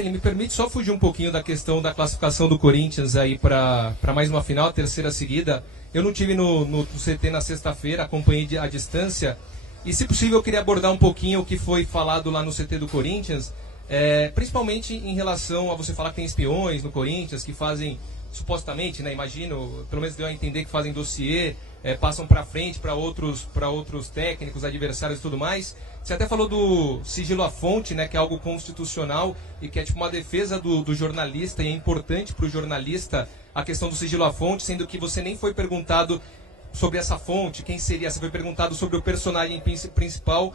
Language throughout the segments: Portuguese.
Ele me permite só fugir um pouquinho da questão da classificação do Corinthians aí para mais uma final, a terceira seguida. Eu não tive no CT na sexta-feira, acompanhei à distância. E, se possível, eu queria abordar um pouquinho o que foi falado lá no CT do Corinthians, principalmente em relação a você falar que tem espiões no Corinthians que fazem, supostamente, né, imagino, pelo menos deu a entender que fazem dossiê, passam para frente para outros técnicos, adversários e tudo mais. Você até falou do sigilo à fonte, né, que é algo constitucional e que é tipo uma defesa do jornalista, e é importante para o jornalista a questão do sigilo à fonte, sendo que você nem foi perguntado sobre essa fonte, quem seria, você foi perguntado sobre o personagem principal.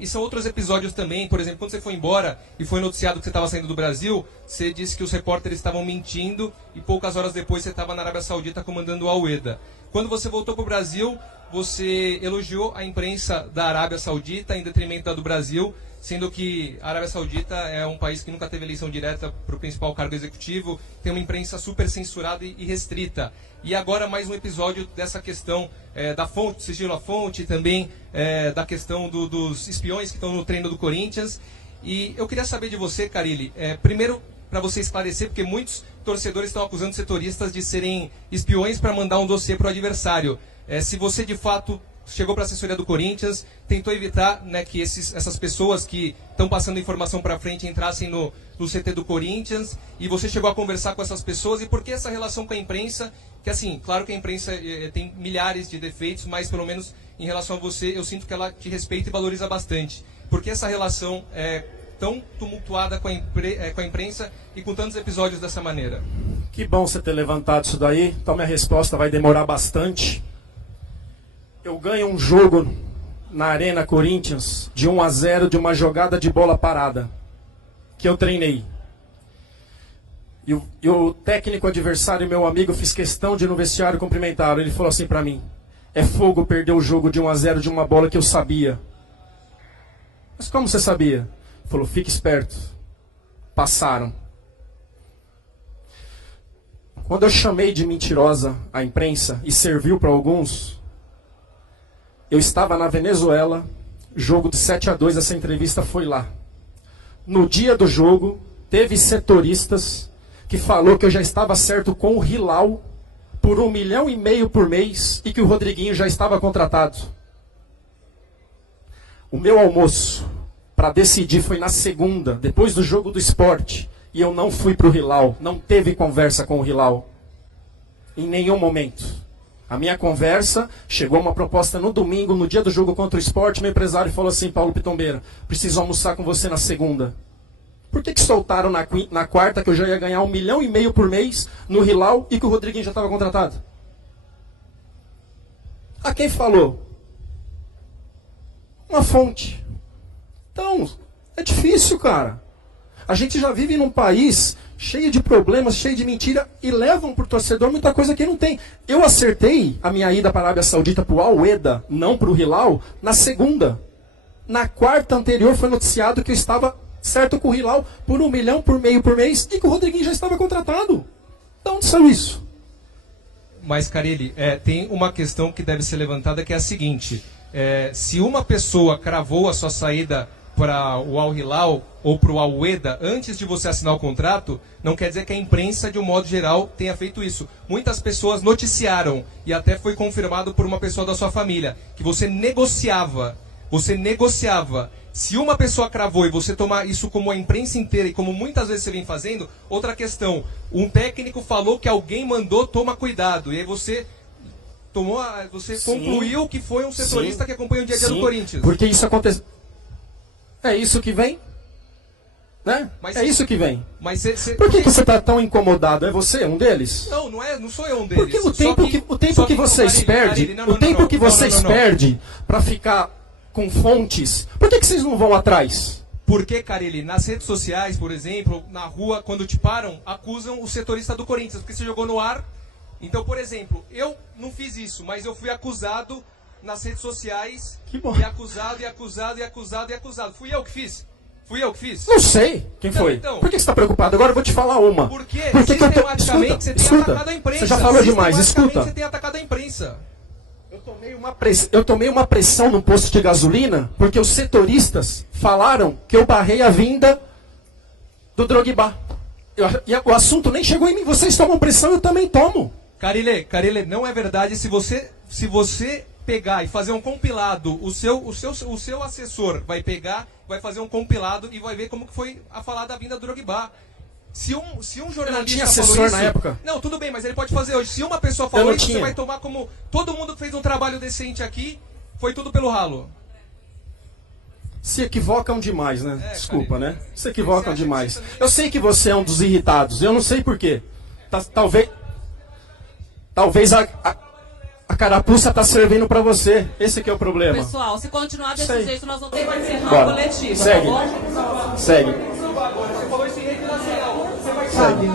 E são outros episódios também, por exemplo, quando você foi embora e foi noticiado que você estava saindo do Brasil, você disse que os repórteres estavam mentindo e poucas horas depois você estava na Arábia Saudita comandando o Al-Ueda. Quando você voltou para o Brasil, você elogiou a imprensa da Arábia Saudita em detrimento da do Brasil, sendo que a Arábia Saudita é um país que nunca teve eleição direta para o principal cargo executivo, tem uma imprensa super censurada e restrita. E agora mais um episódio dessa questão da fonte, sigilo à fonte, também da questão dos espiões que estão no treino do Corinthians. E eu queria saber de você, Carille, primeiro para você esclarecer, porque muitos torcedores estão acusando setoristas de serem espiões para mandar um dossiê para o adversário. Se você de fato chegou para a assessoria do Corinthians, tentou evitar, né, que essas pessoas que estão passando informação para frente entrassem no CT do Corinthians, e você chegou a conversar com essas pessoas, e por que essa relação com a imprensa, que assim, claro que a imprensa tem milhares de defeitos, mas pelo menos em relação a você, eu sinto que ela te respeita e valoriza bastante. Por que essa relação é tão tumultuada com a imprensa e com tantos episódios dessa maneira? Que bom você ter levantado isso daí, então minha resposta vai demorar bastante. Eu ganho um jogo na Arena Corinthians de 1-0 de uma jogada de bola parada, que eu treinei. E o técnico adversário, meu amigo, fiz questão de ir no vestiário cumprimentar. Ele falou assim pra mim: é fogo perder o jogo de 1-0 de uma bola que eu sabia. Mas como você sabia? Ele falou: fique esperto. Passaram. Quando eu chamei de mentirosa a imprensa e serviu para alguns, eu estava na Venezuela, jogo de 7-2, essa entrevista foi lá. No dia do jogo, teve setoristas que falou que eu já estava certo com o Hilal por 1,5 milhão por mês e que o Rodriguinho já estava contratado. O meu almoço para decidir foi na segunda, depois do jogo do Sport, e eu não fui para o Hilal, não teve conversa com o Hilal, em nenhum momento. A minha conversa, chegou uma proposta no domingo, no dia do jogo contra o Sport, meu empresário falou assim: Paulo Pitombeira, preciso almoçar com você na segunda. Por que soltaram na quarta que eu já ia ganhar 1,5 milhão por mês no Hilal e que o Rodriguinho já estava contratado? A quem falou? Uma fonte. Então, é difícil, cara. A gente já vive num país cheio de problemas, cheio de mentira, e levam para o torcedor muita coisa que não tem. Eu acertei a minha ida para a Arábia Saudita para o Al-Ueda, não para o Hilal, na segunda. Na quarta anterior foi noticiado que eu estava certo com o Hilal por 1,5 milhão por mês e que o Rodriguinho já estava contratado. De onde saiu isso? Mas, Carille, tem uma questão que deve ser levantada, que é a seguinte: se uma pessoa cravou a sua saída para o Al-Hilal ou para o Al-Ueda antes de você assinar o contrato, não quer dizer que a imprensa, de um modo geral, tenha feito isso. Muitas pessoas noticiaram, e até foi confirmado por uma pessoa da sua família, que você negociava. Você negociava. Se uma pessoa cravou e você tomar isso como a imprensa inteira e como muitas vezes você vem fazendo, outra questão: um técnico falou que alguém mandou, toma cuidado, e aí você concluiu que foi um setorista que acompanha o dia a dia do Corinthians. Porque isso acontece. É isso que vem? Né? Isso que vem. Mas por que você está tão incomodado? É você um deles? Não sou eu um deles. Porque o tempo que vocês perdem, o tempo que vocês perdem para ficar com fontes, por que vocês não vão atrás? Porque, Carille, nas redes sociais, por exemplo, na rua, quando te param, acusam o setorista do Corinthians, porque você jogou no ar. Então, por exemplo, eu não fiz isso, mas eu fui acusado nas redes sociais. Que bom. E acusado. Fui eu que fiz? Não sei quem foi. Então, por que você está preocupado? Agora eu vou te falar uma. Porque sistematicamente você tem atacado a imprensa. Você já falou demais, escuta. Você tem atacado a imprensa. Eu tomei uma pressão no posto de gasolina porque os setoristas falaram que eu barrei a vinda do Drogba. E o assunto nem chegou em mim. Vocês tomam pressão, eu também tomo. Carilê, não é verdade. Se você pegar e fazer um compilado, o seu assessor vai pegar, vai fazer um compilado e vai ver como que foi a falar da vinda do Drogba. Se um jornalista não tinha falou assessor isso, na época. Não, tudo bem, mas ele pode fazer hoje. Se uma pessoa falou isso, você vai tomar como todo mundo fez um trabalho decente aqui, foi tudo pelo ralo. Se equivocam demais, né? Desculpa, Carilê, né? Se equivocam demais. Eu sei que você é um dos irritados. Eu não sei por quê. Talvez a carapuça tá servindo pra você. Esse que é o problema. Pessoal, se continuar desse jeito, nós vamos ter que encerrar Bora. a coletiva, Segue. tá bom? Segue. Você falou isso em rede nacional. Você vai Segue.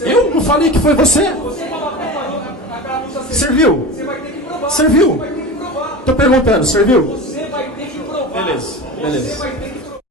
Eu não falei que foi você. Serviu? Você vai ter que provar. Serviu? Você vai ter que provar. Tô perguntando, serviu? Você vai ter que provar. Beleza. Você vai ter que